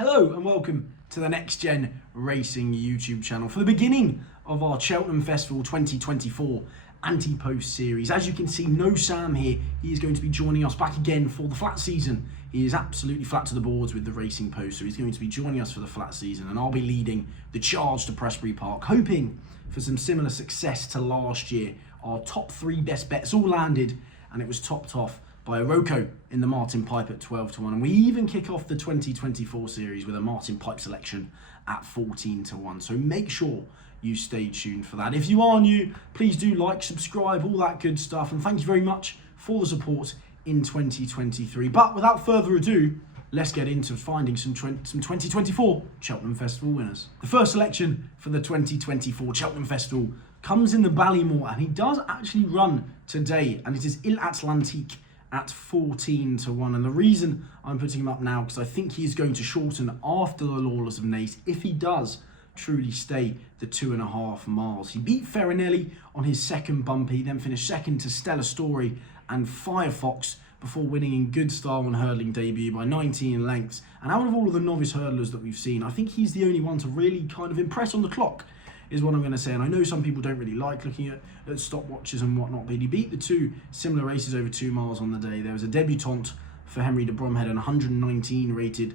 Hello and welcome to the Next Gen Racing YouTube channel for the beginning of our Cheltenham Festival 2024 Ante-Post series. As you can see, no Sam here. He is going to be joining us back again for the flat season. He is absolutely flat to the boards with the racing post, so he's going to be joining us for the flat season, and I'll be leading the charge to Prestbury Park, hoping for some similar success to last year. Our top three best bets all landed, and it was topped off by a Rocco in the Martin Pipe at 12 to 1. And we even kick off the 2024 series with a Martin Pipe selection at 14 to 1. So make sure you stay tuned for that. If you are new, please do like, subscribe, all that good stuff. And thank you very much for the support in 2023. But without further ado, let's get into finding some 2024 Cheltenham Festival winners. The first selection for the 2024 Cheltenham Festival comes in the Ballymore, and he does actually run today, and it is Il Atlantique at 14 to 1. And the reason I'm putting him up now, because I think he's going to shorten after the Lawless of Naas if he does truly stay the 2.5 miles. He beat Farinelli on his second bumper. He then finished second to Stella Story and Firefox before winning in good style on hurdling debut by 19 lengths. And out of all of the novice hurdlers that we've seen, I think he's the only one to really kind of impress on the clock, is what I'm going to say. And I know some people don't really like looking at stopwatches and whatnot, but he beat the two similar races over 2 miles on the day. There was a debutante for Henry de Bromhead, and 119 rated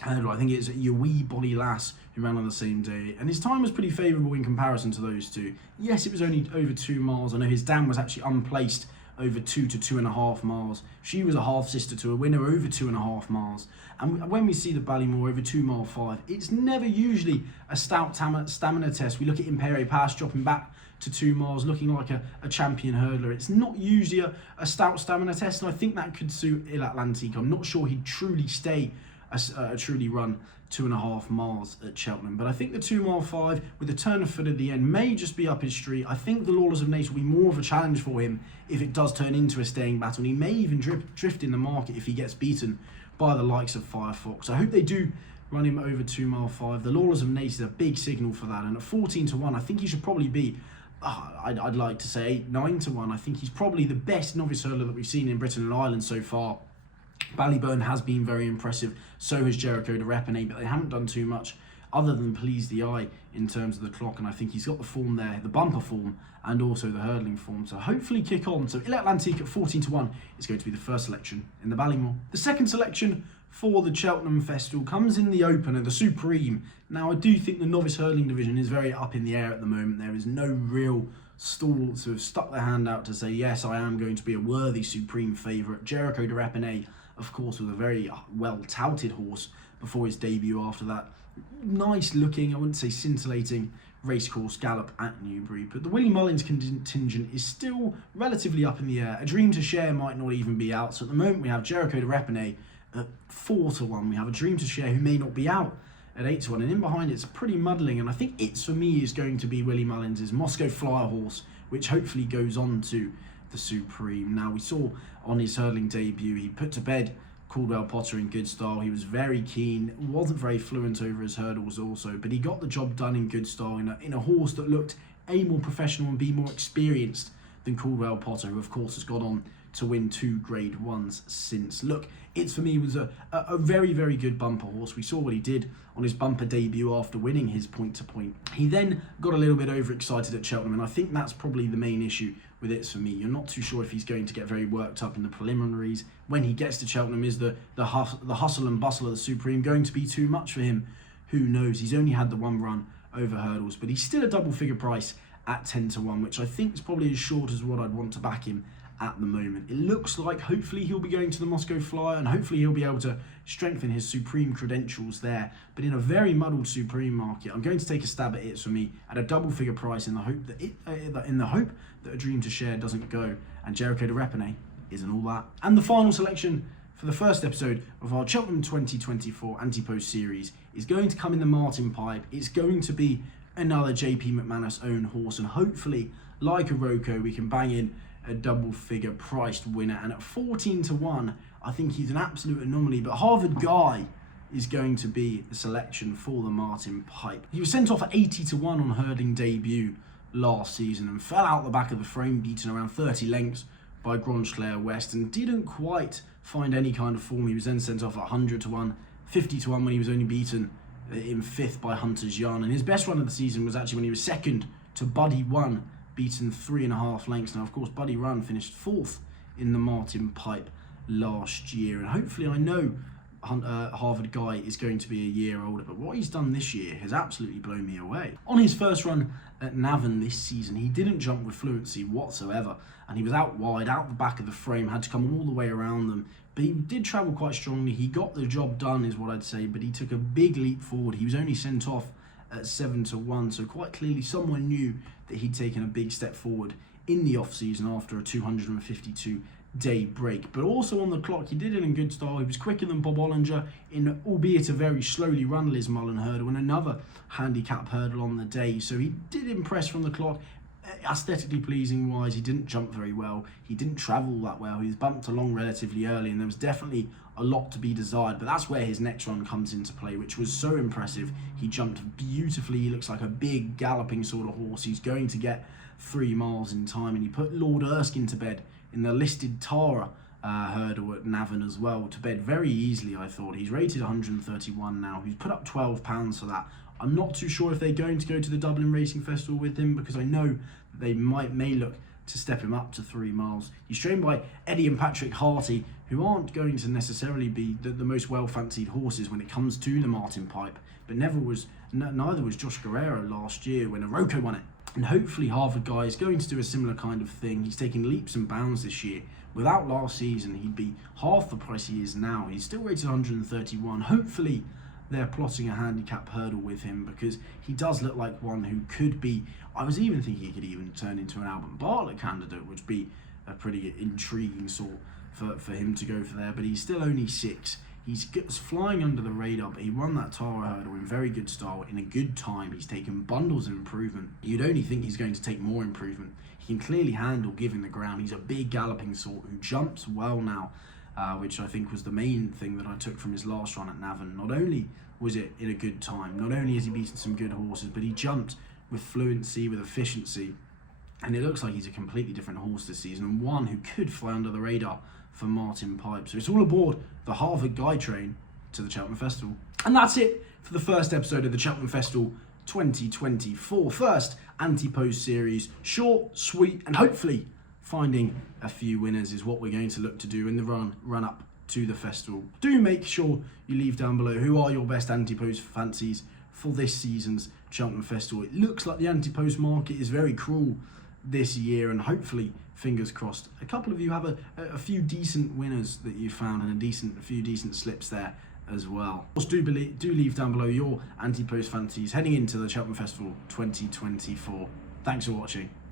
hurdler. I think it's Your Wee Body Lass who ran on the same day, and his time was pretty favourable in comparison to those two. Yes, it was only over 2 miles. I know his dam was actually unplaced over 2 to 2.5 miles. She was a half sister to a winner over 2.5 miles. And when we see the Ballymore over 2 mile 5, it's never usually a stout stamina test. We look at Impere Pass dropping back to 2 miles, looking like a champion hurdler. It's not usually a stout stamina test, and I think that could suit Il Atlantique. I'm not sure he'd truly stay truly run 2.5 miles at Cheltenham, but I think the 2 mile 5 with a turn of foot at the end may just be up his street. I think the Lawless of Naas will be more of a challenge for him if it does turn into a staying battle, and he may even drift in the market if he gets beaten by the likes of Firefox. I hope they do run him over 2 mile 5. The Lawless of Naas is a big signal for that, and at 14 to 1, I think he should probably be, I'd like to say 9 to 1. I think he's probably the best novice hurdler that we've seen in Britain and Ireland so far. Ballyburn has been very impressive, so has Jericho de Repene, but they haven't done too much other than please the eye in terms of the clock, and I think he's got the form there, the bumper form, and also the hurdling form, so hopefully kick on. So Il Atlantique at 14 to 1 is going to be the first selection in the Ballymore. The second selection for the Cheltenham Festival comes in the opener, the Supreme. Now, I do think the novice hurdling division is very up in the air at the moment. There is no real stalwarts who have stuck their hand out to say, yes, I am going to be a worthy Supreme favourite. Jericho de Repene, of course, was a very well-touted horse before his debut after that nice looking, I wouldn't say scintillating, racecourse gallop at Newbury. But the Willie Mullins contingent is still relatively up in the air. A Dream to Share might not even be out. So at the moment we have Jericho de Repene at 4 to 1. We have A Dream to Share who may not be out at 8 to 1. And in behind it's pretty muddling. And I think it's, for me, is going to be Willie Mullins' Moscow Flyer horse, which hopefully goes on to the Supreme. Now, we saw on his hurdling debut, he put to bed Caldwell Potter in good style. He was very keen, wasn't very fluent over his hurdles also, but he got the job done in good style in a horse that looked A, more professional, and B, more experienced than Caldwell Potter, who of course has gone on to win 2 Grade 1s since. Look, it's, for me, was a very, very good bumper horse. We saw what he did on his bumper debut after winning his point-to-point. He then got a little bit overexcited at Cheltenham, and I think that's probably the main issue with it for me. You're not too sure if he's going to get very worked up in the preliminaries. When he gets to Cheltenham, is the hustle and bustle of the Supreme going to be too much for him? Who knows? He's only had the 1 run over hurdles, but he's still a double-figure price at 10 to 1, which I think is probably as short as what I'd want to back him at the moment. It looks like hopefully he'll be going to the Moscow Flyer, and hopefully he'll be able to strengthen his Supreme credentials there. But in a very muddled Supreme market, I'm going to take a stab at it, for me, at a double-figure price in the hope that A Dream to Share doesn't go, and Jericho de Repene isn't all that. And the final selection for the first episode of our Cheltenham 2024 Ante-Post series is going to come in the Martin Pipe. It's going to be another JP McManus own horse, and hopefully, like a Rocco, we can bang in a double-figure priced winner. And at 14 to 1, I think he's an absolute anomaly, but Harvard Guy is going to be the selection for the Martin Pipe. He was sent off at 80 to 1 on hurdling debut last season and fell out the back of the frame, beaten around 30 lengths by Grange Clare West, and didn't quite find any kind of form. He was then sent off at 100 to 1, 50 to 1 when he was only beaten in 5th by Hunter's Yarn. And his best run of the season was actually when he was 2nd to Buddy One, beaten 3.5 lengths. Now, of course, Buddy Run finished 4th in the Martin Pipe last year. And hopefully, I know Harvard Guy is going to be a year older, but what he's done this year has absolutely blown me away. On his first run at Navan this season, he didn't jump with fluency whatsoever, and he was out wide, out the back of the frame, had to come all the way around them, but he did travel quite strongly. He got the job done, is what I'd say, but he took a big leap forward. He was only sent off at 7 to 1, so quite clearly someone knew that he'd taken a big step forward in the off-season after a 252-day break. But also on the clock, he did it in good style. He was quicker than Bob Ollinger in, albeit a very slowly run, Liz Mullen hurdle, and another handicap hurdle on the day. So he did impress from the clock. Aesthetically pleasing wise, he didn't jump very well. He didn't travel that well. He was bumped along relatively early, and there was definitely a lot to be desired. But that's where his next run comes into play, which was so impressive. He jumped beautifully. He looks like a big galloping sort of horse. He's going to get 3 miles in time, and he put Lord Erskine to bed in the listed Tara hurdle at Navan as well, to bed very easily, I thought. He's rated 131 now. He's put up £12 for that. I'm not too sure if they're going to go to the Dublin Racing Festival with him, because I know that they may look to step him up to 3 miles. He's trained by Eddie and Patrick Harty, who aren't going to necessarily be the most well-fancied horses when it comes to the Martin Pipe, but neither was Josh Guerrero last year when Aroko won it. And hopefully Harvard Guy is going to do a similar kind of thing. He's taking leaps and bounds this year. Without last season, he'd be half the price he is now. He's still rated 131. Hopefully they're plotting a handicap hurdle with him, because he does look like one who could be, I was even thinking he could even turn into an Albert Bartlett candidate, which would be a pretty intriguing sort for him to go for there. But he's still only 6. He's flying under the radar, but he won that Tara hurdle in very good style, in a good time. He's taken bundles of improvement. You'd only think he's going to take more improvement. He can clearly handle giving the ground. He's a big galloping sort who jumps well now, which I think was the main thing that I took from his last run at Navan. Not only was it in a good time, not only has he beaten some good horses, but he jumped with fluency, with efficiency, and it looks like he's a completely different horse this season, and one who could fly under the radar for Martin Pipe. So it's all aboard the Harvard Guy train to the Cheltenham Festival. And that's it for the first episode of the Cheltenham Festival 2024. First Ante-Post series, short, sweet, and hopefully finding a few winners is what we're going to look to do in the run up to the festival. Do make sure you leave down below who are your best Ante-Post fancies for this season's Cheltenham Festival. It looks like the Ante-Post market is very cruel this year, and hopefully, fingers crossed, a couple of you have a few decent winners that you found, and a few decent slips there as well. Of course, do leave down below your Ante-Post fancies heading into the Cheltenham Festival 2024. Thanks for watching.